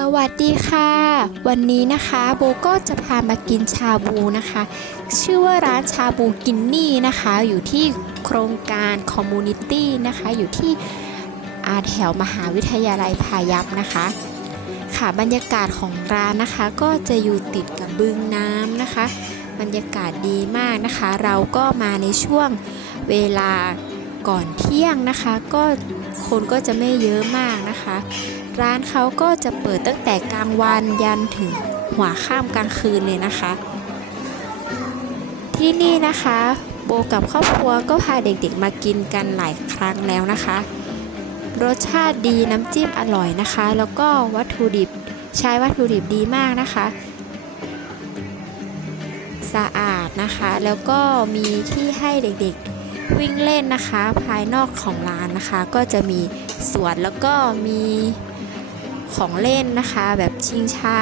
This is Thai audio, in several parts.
สวัสดีค่ะ วันนี้นะคะโบก็จะพามากินชาบูนะคะ ชื่อว่าร้านชาบูกินนี่นะคะ อยู่ที่โครงการคอมมูนิตี้นะคะ อยู่ที่อาแถวมหาวิทยาลัยพายัพนะคะ ค่ะบรรยากาศของร้านนะคะ ก็จะอยู่ติดกับบึงน้ำนะคะ บรรยากาศดีมากนะคะ เราก็มาในช่วงเวลาก่อนเที่ยงนะคะ ก็คนก็จะไม่เยอะมากนะคะ ร้านเขาก็จะเปิดตั้งแต่กลางวันยันถึงหัวค่ำกลางคืนเลยนะคะ ที่นี่นะคะ โบกับครอบครัวก็พาเด็กๆมากินกันหลายครั้งแล้วนะคะ รสชาติดีน้ำจิ้มอร่อยนะคะ แล้วก็วัตถุดิบใช้วัตถุดิบดีมากนะคะ สะอาดนะคะ แล้วก็มีที่ให้เด็กๆวิ่งเล่นนะคะภายนอกของร้านนะคะ ก็จะมีสวนแล้วก็มี ของเล่นนะคะ แบบชิงช้า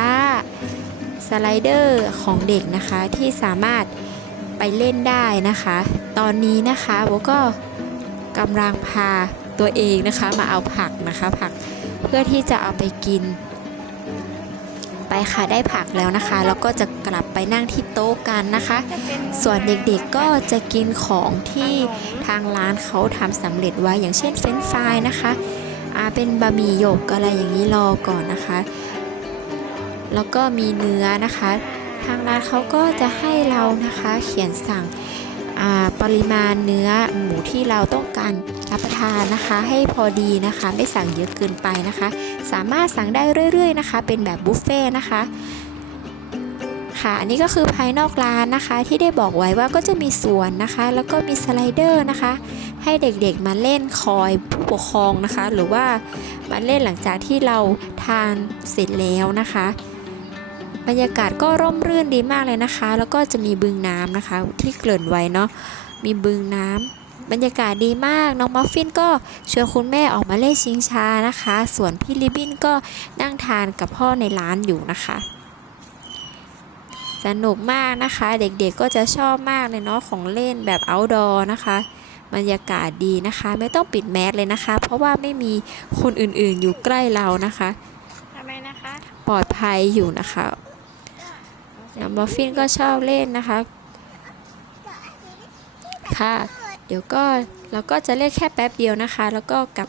สไลเดอร์ของเด็กนะคะที่สามารถไปเล่นได้นะคะ ตอนนี้นะคะโบก็กำลังพาตัวเองนะคะมาเอาผักนะคะผักเพื่อที่จะเอาไปกิน ไปค่ะได้ผักแล้วนะคะ แล้วก็จะกลับไปนั่งที่โต๊ะกันนะคะ ส่วนเด็กๆก็จะกินของที่ทางร้านเขาทำสำเร็จไว้อย่างเช่นเฟรนฟรายนะคะ อาเป็นบะหมี่หยกอะไรอย่างนี้รอก่อนนะคะ แล้วก็มีเนื้อนะคะ ทางร้านเขาก็จะให้เรานะคะเขียนสั่งปริมาณเนื้อหมูที่เราต้องการรับประทานนะคะ ให้พอดีนะคะ ไม่สั่งเยอะเกินไปนะคะ สามารถสั่งได้เรื่อยๆนะคะ เป็นแบบบุฟเฟ่ต์นะคะค่ะอันนี้ก็คือภายนอกร้านนะคะที่ได้บอกไว้ว่าก็จะมีสวนนะคะ แล้วก็มีสไลเดอร์นะคะ ให้เด็กๆมาเล่นคอยผู้ปกครองนะคะ หรือว่ามาเล่นหลังจากที่เราทานเสร็จแล้วนะคะ บรรยากาศก็ร่มรื่นดีมากเลยนะคะ แล้วก็จะมีบึงน้ำนะคะที่เกริ่นไว้เนาะมีบึงน้ำบรรยากาศดีมากน้องมัฟฟินก็ชวนคุณแม่ออกมาเล่นชิงช้านะคะ ส่วนพี่ลิบบินก็นั่งทานกับพ่อในร้านอยู่นะคะ สนุกมากนะคะ เด็กๆก็จะชอบมากเลยเนาะของเล่นแบบ outdoor นะคะ บรรยากาศดีนะคะ ไม่ต้องปิดแมสเลยนะคะ เพราะว่าไม่มีคนอื่นๆอยู่ใกล้เรานะคะทำไมนะคะปลอดภัยอยู่นะคะน้องบัฟฟินก็ชอบเล่นนะคะ ค่ะ เดี๋ยวก็เราก็จะเล่นแค่แป๊บเดียวนะคะ แล้วก็กลับ